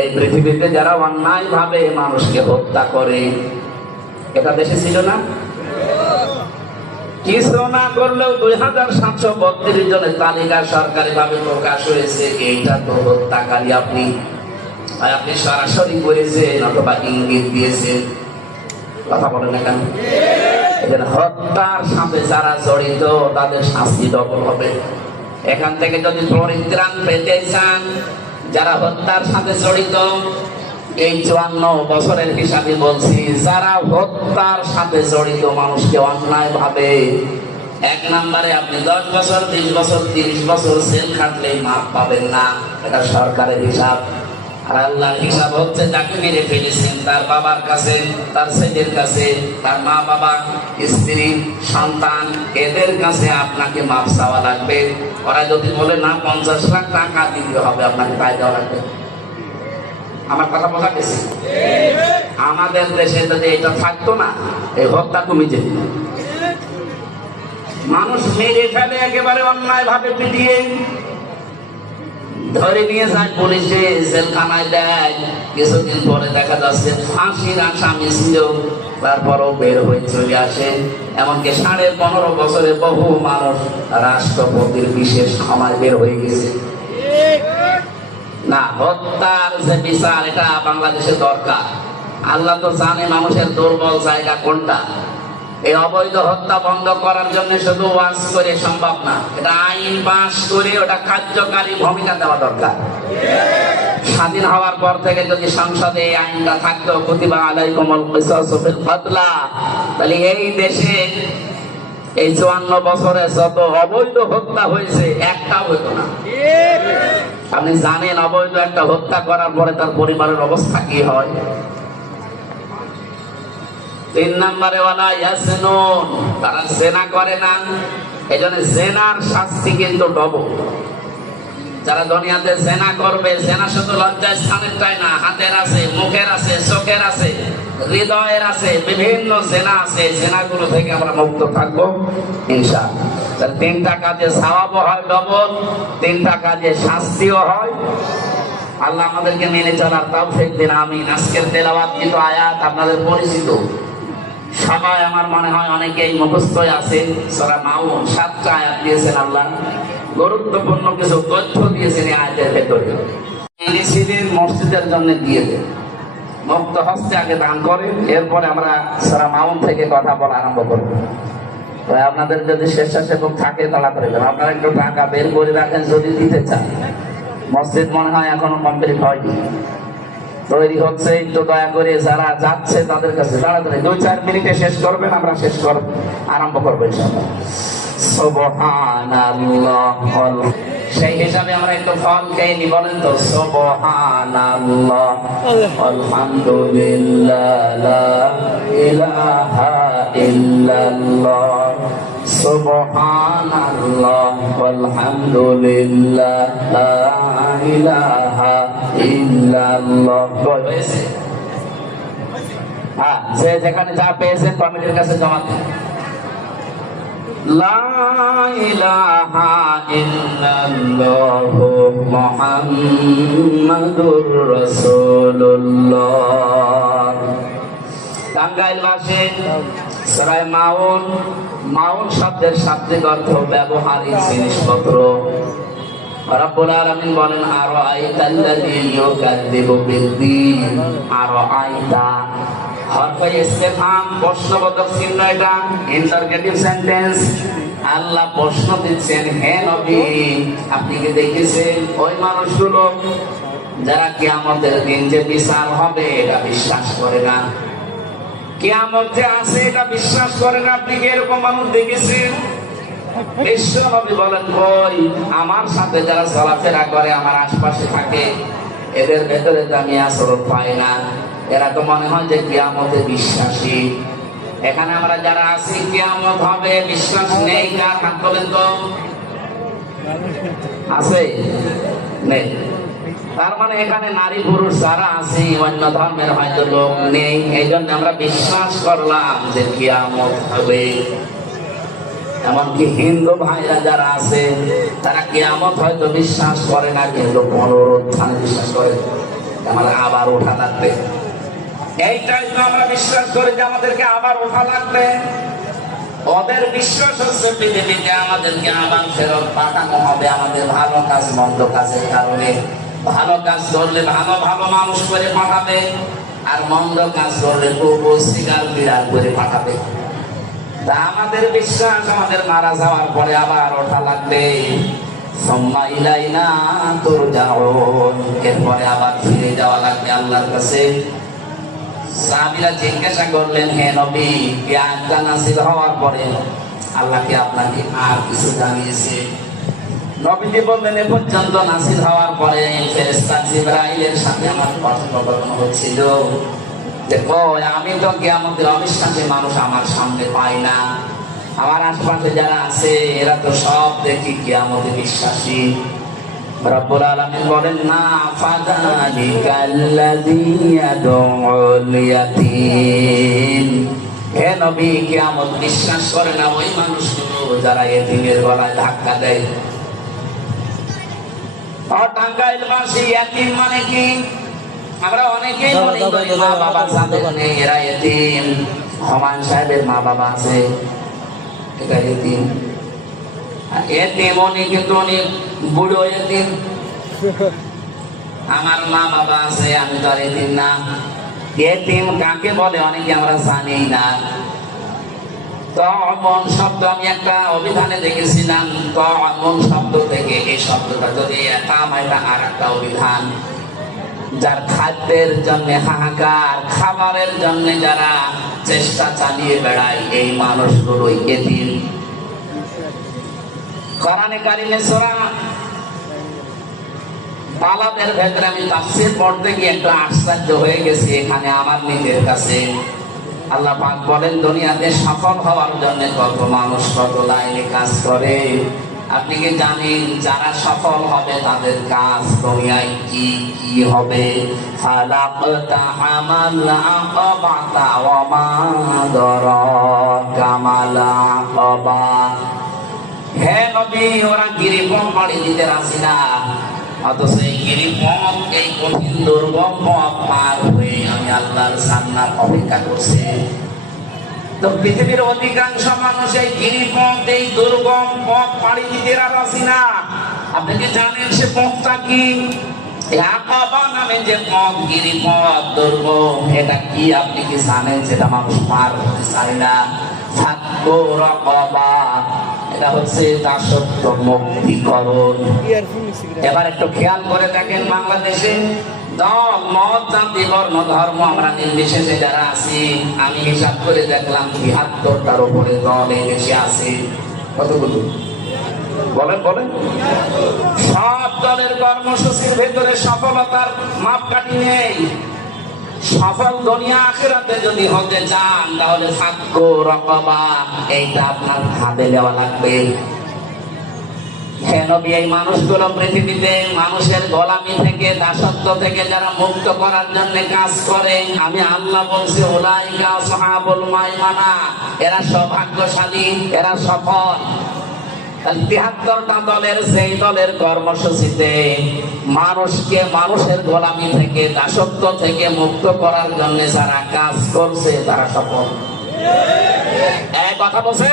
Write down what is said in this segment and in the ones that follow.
এই পৃথিবীতে যারা অন্যায় ভাবে মানুষকে হত্যা করে, এটা দেশে ছিল না? কিছু না করলেও 2732 জনের তালিকা সরকারি ভাবে প্রকাশ হয়েছে। এইটা তো হত্যাকারী। আপনি সরাসরি করেছেন অথবা ইঙ্গিত দিয়েছেন, কথা বলেন না কেন? হত্যার সাথে যারা জড়িত তাদের শাস্তি ডবল হবে। এখান থেকে যদি পরিত্রাণ পেতে চান, যারা হত্যার সাথে জড়িত, এই 54 বছরের হিসাবে বলছি, যারা হত্যার সাথে জড়িত মানুষকে অন্যায় ভাবে, 1 নম্বরে আপনি 10 বছর, 20 বছর, 30 বছর জেল খাটলেই মাপ পাবেন না। এটা সরকারের হিসাব। আর আল্লাহর হিসাব হচ্ছে যাকে মেরে ফেলেছেন তার বাবার কাছে, তার ছেলের কাছে, তার মা বাবা, স্ত্রী, সন্তান, এদের কাছে আপনাকে মাপ চাওয়া লাগবে। ওরা যদি বলে না 50 লাখ টাকা দিতে হবে, আপনাকে তাই দেওয়া লাগবে। আমার কথা বোঝা গেছে? আমাদের দেশে যদি এটা থাকতো না, এই হত্যা কমে যেত। মানুষ মেরে ফেলে একেবারে অন্যায় ভাবে, পিটিয়ে ধরে নিয়ে যায় পুলিশে, জেলখানায় দেয়। কিছুদিন পরে দেখা যাচ্ছে ফাঁসির আসামি ছিল, তারপরও বের হয়ে চলে আসে। এমনকি 15.5 বছরে বহু মানুষ রাষ্ট্রপতির বিশেষ ক্ষমায় বের হয়ে গেছে। না, হত্যার যে বিচার, এটা বাংলাদেশে দরকার। আল্লাহ তো জানে মানুষের দুর্বল জায়গা কোনটা। এই অবৈধ হত্যা বন্ধ করার জন্য শুধু ওয়াজ করে সম্ভব না, এটা আইন পাস করে ওটা কার্যকারী ভূমিকা দেওয়া দরকার। স্বাধীন হওয়ার পর থেকে যদি সংসদে এই আইনটা থাকতো, কুতিবা আলাইকুমুল কিসাসু ফিল কাতলা, তাহলে এই দেশে এই 54 বছরে যত অবৈধ হত্যা হয়েছে একটাও হতো না। আপনি জানেন অবৈধ একটা হত্যা করার পরে তার পরিবারের অবস্থা কি হয়? 3 নম্বরে ওয়ালা ইয়াসনুন, তারা জেনা করে না। এজন্য জেনার শাস্তি কিন্তু ডবল। যারা দুনিয়াতে জেনা করবে, জেনা শুধু লজ্জার স্থানেরটাই না, হাতের আছে, মুখের আছে, চোখের আছে, হৃদয়ের আছে, বিভিন্ন জেনা আছে। জেনাগুলো থেকে আমরা মুক্ত থাকবো ইনশাআল্লাহ। তাহলে 3টা কাজে সওয়াবও হয় ডবল, 3টা কাজে শাস্তিও হয়। আল্লাহ আমাদেরকে মেনে চলার তৌফিক দিন, আমিন। আজকের তেলাওয়াত কিন্তু আয়াত আপনাদের পরিচিত, সবাই আমার মনে হয় অনেকেই মুখস্থ আছে। সূরা মাউন 7টা আয়াত দিয়েছেন আল্লাহ, গুরুত্বপূর্ণ কিছু তথ্য দিয়েছেন এই আয়াতের ভেতরে। মসজিদের মসজিদের জন্য দিয়ে দেন, মুক্ত হস্তে আগে দান করেন, এরপরে আমরা সূরা মাউন থেকে কথা বলা আরম্ভ করব। আপনাদের যদি স্বেচ্ছাসেবক থাকে তালা করে দেন, আপনারা একটু টাকা বের করে রাখেন যদি দিতে চান। মসজিদ মনে হয় এখনো কমপ্লিট হয়নি, তৈরি হচ্ছে। একটু দয়া করে যারা যাচ্ছে তাদের কাছে তাড়াতাড়ি 2-4 মিনিটে শেষ করবেন, আমরা শেষ আরম্ভ করবো ইনশাআল্লাহ। সুবহানাল্লাহ। সেই হিসাবে আমরা একটু ফল খেয়ে নি, বলেন তো সুবহানাল্লাহ, আলহামদুলিল্লাহ, লা ইলাহা ইল্লাল্লাহ, সুবহানাল্লাহ, আলহামদুলিল্লাহ, লা ইলাহা ইল্লাল্লাহ। হ্যাঁ, যে যেখানে যা পেয়েছেন কমিটির কাছে জমা দিন। লা ইলাহা ইল্লাল্লাহু মুহাম্মাদুর রাসূলুল্লাহ। টাঙ্গাইলবাসী সূরা মাউন, মাউন শব্দের শাব্দিক অর্থ ব্যবহারিক জিনিসপত্র। রব্বুল আলামিন বলেন আরাআইতাল্লাযী ইউকাযযিবু বিদ্দীন, আরাআইতা হরফে ইসতিফহাম, প্রশ্নবোধক চিহ্ন, এটা ইন্টারগেটিভ সেন্টেন্স। আল্লাহ প্রশ্ন দিচ্ছেন, হে নবী আপনি কি দেখেছেন ওই মানুষগুলো যারা কিয়ামতের দিন যে বিচার হবে এটা বিশ্বাস করে না, কিয়ামত যে আছে এটা বিশ্বাস করে না, আপনি কি এরকম মানুষ দেখেছেন? বিশ্বনবী বলেন, কই আমার সাথে যারা চলাফেরা করে, আমার আশপাশে থাকে, এদের ভেতরে তো আমি আচরণ পাই না। এরা তো মনে হয় যে কিয়ামতে বিশ্বাসী। এখানে আমরা যারা আছি কিয়ামত হবে বিশ্বাস নেই, কার হাত বলেন তো? আছে? নেই। তার মানে এখানে নারী পুরুষ যারা আছি, অন্য ধর্মের হয়তো লোক নেই, এই জন্য আমরা বিশ্বাস করলাম যে কিয়ামত হবে। এমনকি হিন্দু ভাইরা যারা আছে তারা কিয়ামত হয়তো বিশ্বাস করে না, কিন্তু পুনরুত্থানে বিশ্বাস করে। আমার আবার ওঠা লাগবে। এইটাই তো আমরা বিশ্বাস করি যে আমাদেরকে আবার ওঠা লাগবে। ওদের বিশ্বাস হচ্ছে পৃথিবীতে আমাদেরকে আবার ফেরত পাঠানো হবে আমাদের ভালো কাজ মন্দ কাজের কারণে। ভালো কাজ করলে ভালো ভালো মানুষ করে পাঠাবে, আর মন্দ কাজ করলে কুকুর শিকার বিড়াল করে পাঠাবে। তা আমাদের বিশ্বাস আমাদের মারা যাওয়ার পরে আবার ওঠা লাগবে। এরপরে আবার ফিরে যাওয়া লাগবে আল্লাহর কাছে। সাহাবীরা জিজ্ঞাসা করলেন, হে নবী, আয়াতটা নাযিল হওয়ার পরে আল্লাহকে আপনাকে আর কিছু জানিয়েছে? নবীজি বললেন, এ পর্যন্ত নাযিল হওয়ার পরে ফেরেশতা জিবরাইলের সাথে আমার কথোপকথন হচ্ছিল যে আমি তো কিয়ামতের অবিশ্বাসী মানুষ আমার সামনে পাই না, আমার আশপাশে যারা আছে এরা তো সব দেখি কিয়ামতে বিশ্বাসী। রব্বুল আলামিন বলেন, না ফাযালিকাল্লাযী ইয়াদউল ইয়াতীম। হে নবী, কিয়ামত বিশ্বাস করে না ওই মানুষগুলো যারা এতিমের গলায় ধাক্কা দেয়। টাঙ্গাইলবাসী এতিম মানে কি? আমরা অনেকেই মনে করি মা বাবা যাদের নেই এরা এতিম। হুমায়ুন সাহেবের মা বাবা আছে, এটা এতিম। এতিম অনেক, কিন্তু অনেক বুড়ো এতিম। আমার মা বাবা আছে, আমি তো আর এতিম না। এতিম কাকে বলে অনেকে আমরা জানি না। তমন শব্দ আমি একটা অভিধানে দেখেছিলাম, তমন শব্দ থেকে এই শব্দটা যদি একাম, এটা আর একটা অভিধান। যার খাদ্যের জন্য হাহাকার, খাবারের জন্য যারা চেষ্টা চালিয়ে বেড়ায়, এই মানুষগুলোই এতিম। কোরআনে কারিমে সূরা তালাকের ভেতরে আমি তাফসীর পড়তে গিয়ে একটু আশ্চর্য হয়ে গেছি এখানে আমার নিজের কাছে। আল্লাহ পাক বলেন, দুনিয়াতে সফল হওয়ার জন্য কত মানুষ কত লাইনে কাজ করে। আপনি কি জানেন যারা সফল হবে তাদের কাজ দুনিয়ায় কি কি হবে? ফালাকতা আমাল আকাবাতা ওয়া মা দারাকা মাল আকাবা। হে নবী, ওরা গিরিপথ পাড়ি দিতে রাজি না, অথচ এই গিরিপথ, এই কঠিন দুর্গম পথ পার হয়ে আমি আল্লাহর জান্নাত অপেক্ষা করছি। তো পৃথিবীর অধিকাংশ মানুষ এই গিরিপথ, এই দুর্গম পথ পাড়ি দিতে রাজি না। আপনি কি জানেন সে পথটা কি? আকাবা নামে যে পথ, গিরিপথ দুর্গম, এটা কি আপনি কি জানেন? সেটা মানুষ পার হতে চায় না। ফাক্কু রাকাবা, এটা হচ্ছে দাসত্ব মুক্তিকরণ। এবার একটু খেয়াল করে দেখেন, বাংলাদেশে দল মত জাতি বর্ণ ধর্ম আমরা নির্বিশেষে যারা আছি, আমি হিসাব করে দেখলাম ৭২টার উপরে দল এই দেশে আছে। কতগুলো বলেন বলেন? সব দলের কর্মসূচির ভেতরে সফলতার মাপকাঠি নেই। সফল দুনিয়া আখিরাতে যদি হতে চান তাহলে ফাক্কু রাকাবা, এইটা আপনার হাতে দেওয়া লাগবে। হে নবী, এই মানুষগুলো পৃথিবীতে মানুষের গোলামি থেকে, দাসত্ব থেকে যারা মুক্ত করার জন্য কাজ করে, আমি আল্লাহ বলছি উলাইকা আসহাবুল মাইমানা, এরা সৌভাগ্যশালী, এরা সফল। ৭৩টা দলের সেই দলের কর্মসূচিতে মানুষকে মানুষের গোলামি থেকে, দাসত্ব থেকে মুক্ত করার জন্য যারা কাজ করছে তারা সফল। এক কথা বলছেন?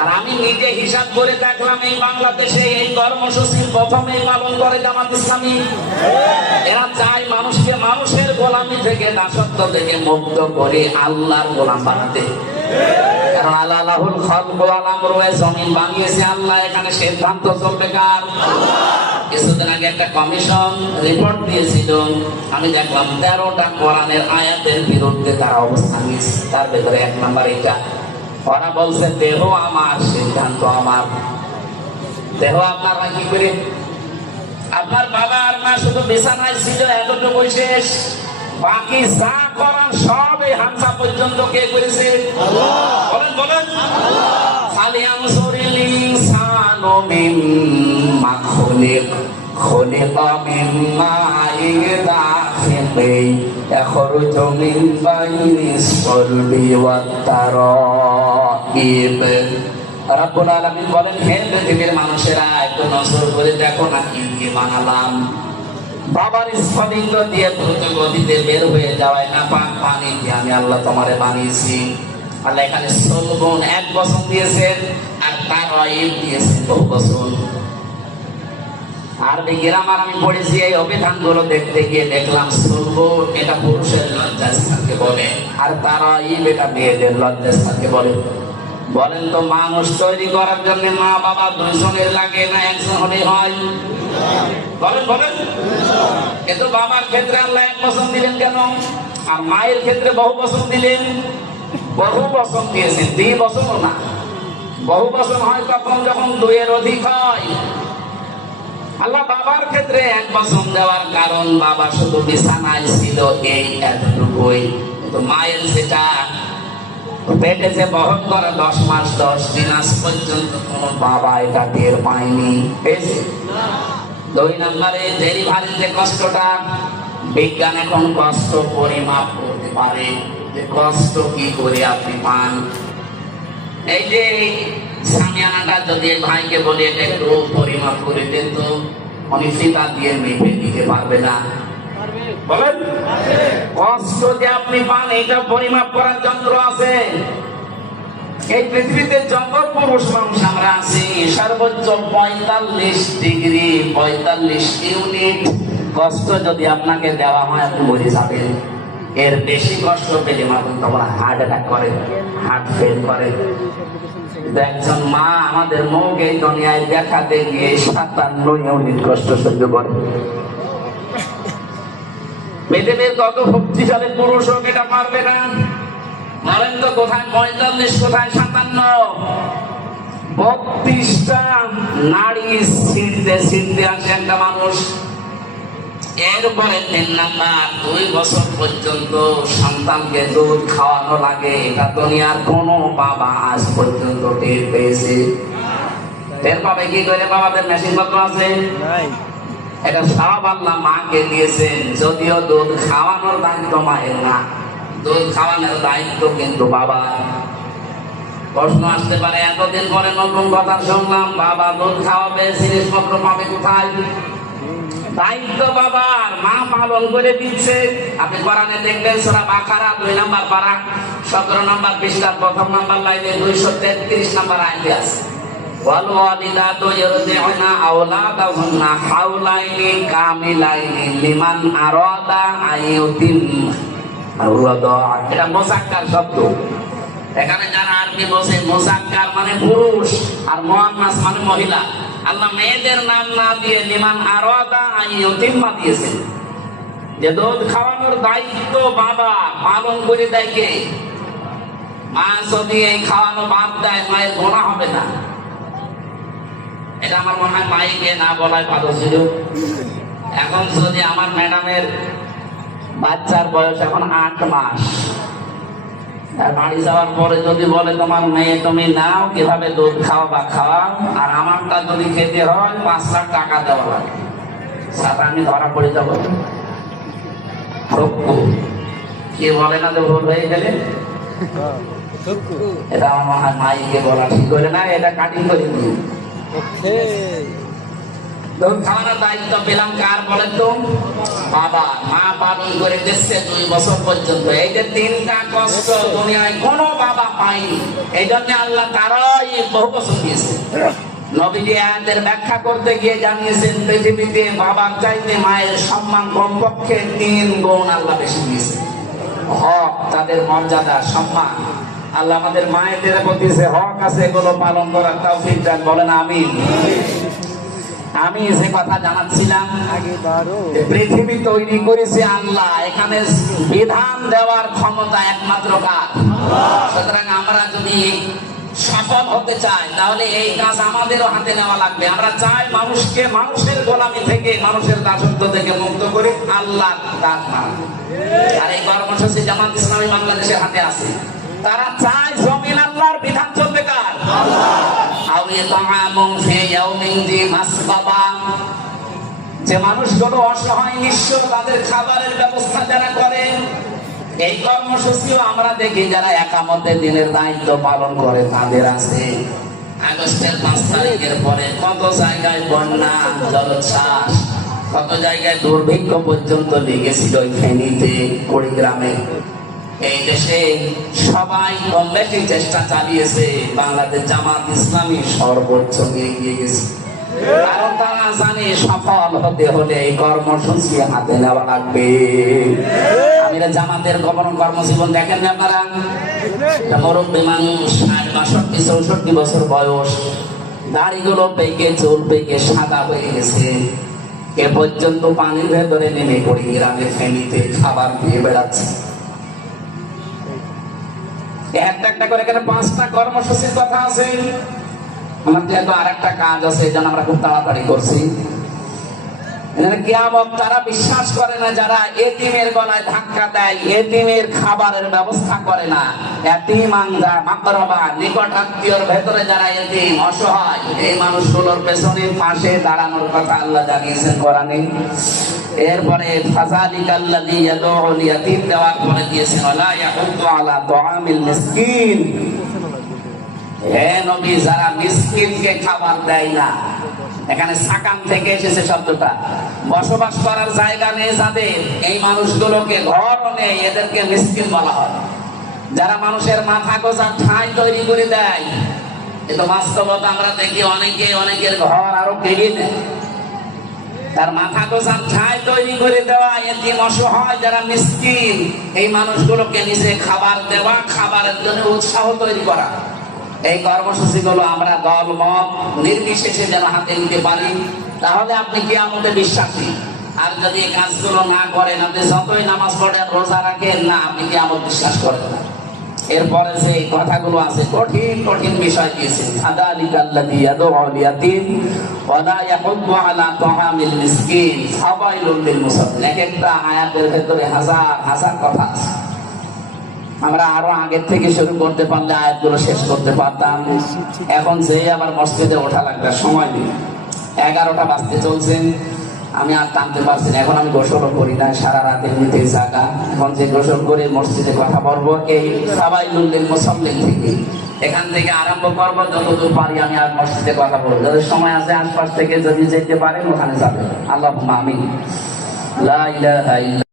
আর আমি নিজে হিসাব করে দেখলাম, এই বাংলাদেশে এই কর্মসূচির প্রথমেই পালন করে জামাত ইসলামী। এরা চায় মানুষকে মানুষের গোলামি থেকে, দাসত্ব থেকে মুক্ত করে আল্লাহর গোলাম বানাতে। কারণ আল্লাহুল খালকু ওয়াল আমরু, জমিন বানিয়েছে আল্লাহ, এখানে সিদ্ধান্ত চলবে কার? কিছুদিন আগে একটা কমিশন রিপোর্ট দিয়েছিল, আমি দেখলাম ১৩টা কোরআনের আয়াতের বিরুদ্ধে তারা অবস্থান নিয়েছে। তার ভেতরে ১ নম্বর এটা, ওরা বলছে দেহ আমার, সিদ্ধান্ত আমার। দেহ আপনারা কি করে? আপনার বাবা আর মা শুধু বিছানায় ছিল, এতটুকু শেষ। বাকি যা করার সব এই হামসা পর্যন্ত কে করেছে? বলেন বলেন। ফালিয়ানজুরিল ইনসানু মিম্মা খুলিকা মিম্মা দাখিকিন ইয়াখরুজু মিন বাইনিস সালবি ওয়াত তারাইব। রব্বুল আলামিন বলেন, হে পৃথিবীর মানুষেরা, একটু নজর করে দেখো না কি কি বানালাম। বাবার স্ফলিঙ্গ দিয়ে দ্রুত গতিতে বের হয়ে যাওয়ায় না পাক পানি দিয়ে আমি আল্লাহ তোমারে বানিয়েছি। আল্লাহ এখানে সলবন 1 বছর দিয়েছেন, আর তার দিয়েছেন বহু বছর। আরবি গ্রামার আমি পড়েছি, এই অভিধানগুলো দেখতে গিয়ে দেখলাম সলবন এটা পুরুষের লজ্জাস্থানকে বলে, আর তারাইব এটা মেয়েদের লজ্জাস্থানকে বলে। বলেন তো, মানুষ তৈরি করার জন্য মা বাবা দুইজনের লাগে না একজন হলেই হয়? বলেন বলেন। কিন্তু বাবার ক্ষেত্রে আল্লাহ 1 বছর দিলেন কেন, আর মায়ের ক্ষেত্রে বহু বছর দিলেন? বহু বছর দিয়েছেন, 2 বছরও না। বহু বছর হয় তখন যখন 2 এর অধিক হয়। আল্লাহ বাবার ক্ষেত্রে 1 বছর দেওয়ার কারণ, বাবা শুধু বিছানায় ছিল এই এতটুকুই, কিন্তু মায়ের যেটা পেটে যে বহন করে 10 মাস 10 দিন, আজ পর্যন্ত কোন বাবা এটা টের পায়নি। 2 নম্বরে ডেলিভারির যে কষ্টটা, বিজ্ঞান এখন কষ্ট পরিমাপ করতে পারে, যে কষ্ট কি করে আপনি পান। এই যে সামিয়ানাটা যদি ভাইকে বলি এটা একটু পরিমাপ করে দেন, তো উনি ফিতা দিয়ে মেপে দিতে পারবে না। বলেন, কষ্ট যে আপনি পান এটা পরিমাপ করার যন্ত্র আছে। এই পৃথিবীতে যত পুরুষ মানুষ আমরা আছি, সর্বোচ্চ 45 ডিগ্রি 45 ইউনিট কষ্ট যদি আপনাকে দেওয়া হয়, আপনি মরে যাবেন। এর বেশি কষ্ট পেলে মানুষ তখন হার্ট অ্যাটাক করে, হার্ট ফেল করে। একজন মা আমাদের মুখ এই দুনিয়ায় দেখাতে গিয়ে 57 ইউনিট কষ্ট সহ্য করে। পৃথিবীর কত শক্তিশালী পুরুষ হোক এটা পারবে না। বলেন তো, কোথায় 45 কোথায় 57? 32টা নাড়ি ছিঁড়তে ছিঁড়তে আসে একটা মানুষ। এরপরে 3 নাম্বার, 2 বছর পর্যন্ত সন্তানকে দুধ খাওয়ানো লাগে, এটা দুনিয়ার কোনো বাবা আজ পর্যন্ত টের পেয়েছে? টের পাবে কি করে? বাবাদের মেশিন পত্র আছে? এটা সব আল্লাহ মাকে দিয়েছেন, যদিও দুধ খাওয়ানোর দায়িত্ব মায়ের না, দুধ খাওয়ানোর দায়িত্ব কিন্তু বাবা। প্রশ্ন আসতে পারে, এতদিন পরে নতুন কথা শুনলাম, বাবা দুধ খাওয়াবে, জিনিসপত্র পাবে কোথায়? দায়িত্ব বাবার, মা পালন করে দিচ্ছে। আপনি কোরআনে দেখবেন সূরা বাকারা 2 নম্বর পারা 17 নম্বর পৃষ্ঠার 1 নম্বর লাইনে 233 নম্বর আয়াতে আছে, ওয়াল ওয়ালিদাতু ইরদিউনা আওলাদাহুন্না হাওলাইনি কামিলাইনি লিমান আরাদা আইয়ুতিম আওলাদা। এটা মুযাক্কার শব্দ। এখানে যারা আরবি বসে, মুযাক্কার মানে পুরুষ আর মুআন্নাস মানে মহিলা। আল্লাহ মেয়েদের নাম না দিয়ে লিমান আরাদা আইয়ুতিমা দিয়েছেন। যে দুধ খাওয়ানোর দায়িত্ব বাবা, পালন করে দেয় কে? মা যদি এই খাওয়ানো বাদ দেয়, মায়ের গুনাহ হবে না। এটা আমার মনে হয় মাইকে না বলায় ভালো ছিল। এখন যদি আমার ম্যাডামের বাচ্চার বয়স এখন 8 মাস, বাড়ি যাওয়ার পরে যদি বলে তোমার মেয়ে তুমি নাও, কিভাবে দুধ খাও বা খাওয়াও, আর আমারটা যদি খেতে হয় 5 লাখ টাকা দেওয়া লাগে, সাথে আমি ধরা পড়ে যাবো। কে বলে না যে ভুল হয়ে গেলে? এটা আমার মনে হয় মাইকে বলা ঠিক করে না, এটা কাটিং করে দিই। দুধ খাওয়ানোর দায়িত্ব পেলাম কার বলেন তো? বাবা। মা পালন করে দিচ্ছে 2 বছর পর্যন্ত। এই যে 3টা কষ্ট দুনিয়ায় কোনো বাবা পায়নি, এই জন্য আল্লাহ তারাই বহু বছর দিয়েছে। নবীজি আয়াতের ব্যাখ্যা করতে গিয়ে জানিয়েছেন, পৃথিবীতে বাবার চাইতে মায়ের সম্মান কমপক্ষে 3 গুণ আল্লাহ বেশি দিয়েছে। হক, তাদের মর্যাদা, সম্মান। আল্লাহ আমাদের মায়েদের প্রতি যে হক আছে এগুলো পালন করার তৌফিক দান, বলেন আমিন। আমি যে কথা জানাচ্ছিলাম, পৃথিবী তৈরি করেছে আল্লাহ, এখানে বিধান দেওয়ার ক্ষমতা একমাত্র কার? সুতরাং আমরা যদি সফল হতে চাই, তাহলে এই কাজ আমাদেরও হাতে নেওয়া লাগবে। আমরা চাই মানুষকে মানুষের গোলামি থেকে, মানুষের দাসত্ব থেকে মুক্ত করে আল্লাহর দান মানা। আর এই কর্মসূচি জামাত ইসলামী বাংলাদেশের হাতে আছে। তারা চায় জমিন আল্লাহর বিধান চলবে কার? যে মানুষগুলো অসহায় নিঃস্ব, তাদের খাবারের ব্যবস্থা যারা করে, এই কর্মসূচিও আমরা দেখি যারা একামতের দিনের দায়িত্ব পালন করে তাদের আছে। আগস্টের 5 তারিখের পরে কত জায়গায় বন্যা, জলোচ্ছ্বাস, কত জায়গায় দুর্ভিক্ষ পর্যন্ত লেগেছিল ফেনীতে, কুড়িগ্রামে। এই দেশে সবাই কম বেশি চেষ্টা চালিয়েছে, বাংলাদেশ জামাত ইসলামী সর্বোচ্চ এগিয়ে গেছে। কারণ তারা জানে সফল হতে হলে এই কর্মসূচি হাতে নেওয়া লাগবে। আমি জামাতের কর্মজীবন দেখেন না আপনারা, মুরব্বী মানুষ 60, 62, 64 বছর বয়স, দাড়িগুলো পেকে চুল পেকে সাদা হয়ে গেছে, এ পর্যন্ত পানির ভেতরে নেমে পড়ে গ্রামের ফেনীতে খাবার দিয়ে বেড়াচ্ছে। একটা একটা করে এখানে 5টা কর্মসূচির কথা আছে। আমার যেহেতু আর একটা কাজ আছে, এই জন্য আমরা খুব তাড়াতাড়ি করছি। কিয়ামত তারা বিশ্বাস করে না যারা এতিমের গলায় ধাক্কা দেয়, এতিমের খাবারের ব্যবস্থা করে না। এতিম আঙ্গা মাকরাবা, নিকট আত্মীয়র ভেতরে যারা এতিম অসহায়, এই মানুষগুলোর পেছনে পাশে দাঁড়ানোর কথা আল্লাহ জানিয়েছেন কোরআনে। এরপরে ফাযালিকাল্লাযী ইয়াদউল ইয়াতীম দেওয়ার পরে দিয়েছেন ওয়ালা ইয়াহুদ্দু আলা তুআমিল মিসকিন। হে নবী, যারা মিসকিনকে খাবার দেয় না, এখানে সাকাম থেকে এসেছে শব্দটা, বসবাস করার জায়গা নেই যাদের, এই মানুষগুলোকে ঘরও নেই, এদেরকে মিসকিন বলা হয়। যারা মানুষের মাথা গোঁজার ঠাঁই তৈরি করে দেয়, কিন্তু বাস্তবতা আমরা দেখি অনেকের ঘর আরো কেড়ে নেয়। তার মাথা গোঁজার ঠাঁই তৈরি করে দেওয়া এতিম অসহায় যারা মিসকিন, এই মানুষগুলোকে নিজে খাবার দেওয়া, খাবারের জন্য উৎসাহ তৈরি করা। এই কর্মসূচিগুলো আমরা দল মত নির্বিশেষে যেন হাতে নিতে পারি, তাহলে আপনি কিয়ামতে বিশ্বাসী। আর যদি এই কাজগুলো না করেন, আপনি যতই নামাজ পড়েন, রোজা রাখেন না, আপনি কিয়ামত বিশ্বাস করেন না। এরপরে যে কথাগুলো আছে, কঠিন কঠিন বিষয় দিয়েছে। ফাযালিকাল্লাযী ইয়াদউল ইয়াতীম ওয়া লা ইয়াহুদ্দু আলা তুআমিল মিসকিন ফাওয়াইলুল লিল মুসাল্লিন। একটা আয়াতের ভেতরে হাজার হাজার কথা আছে। আমরা আরো আগের থেকে শুরু করতে পারলে আয়াতগুলো শেষ করতে পারতাম। এখন যে আবার মসজিদে ওঠা লাগবে, সময় নেই। 11টা বাজতে চলছে, আমি আর টানতে পারছি না। এখন আমি গোসলও করি না, সারা রাত এমনিতে জাগা। এখন যে গোসল করে মসজিদে কথা বলবো, এই ফাওয়াইলুল লিল মুসাল্লিন থেকে, এখান থেকে আরম্ভ করবো। যতদূর পারি আমি আর মসজিদে কথা বলবো। যাদের সময় আছে আশপাশ থেকে যদি যেতে পারেন ওখানে যাবেন। আল্লাহুম্মা আমিন। লা ইলাহা ইল্লা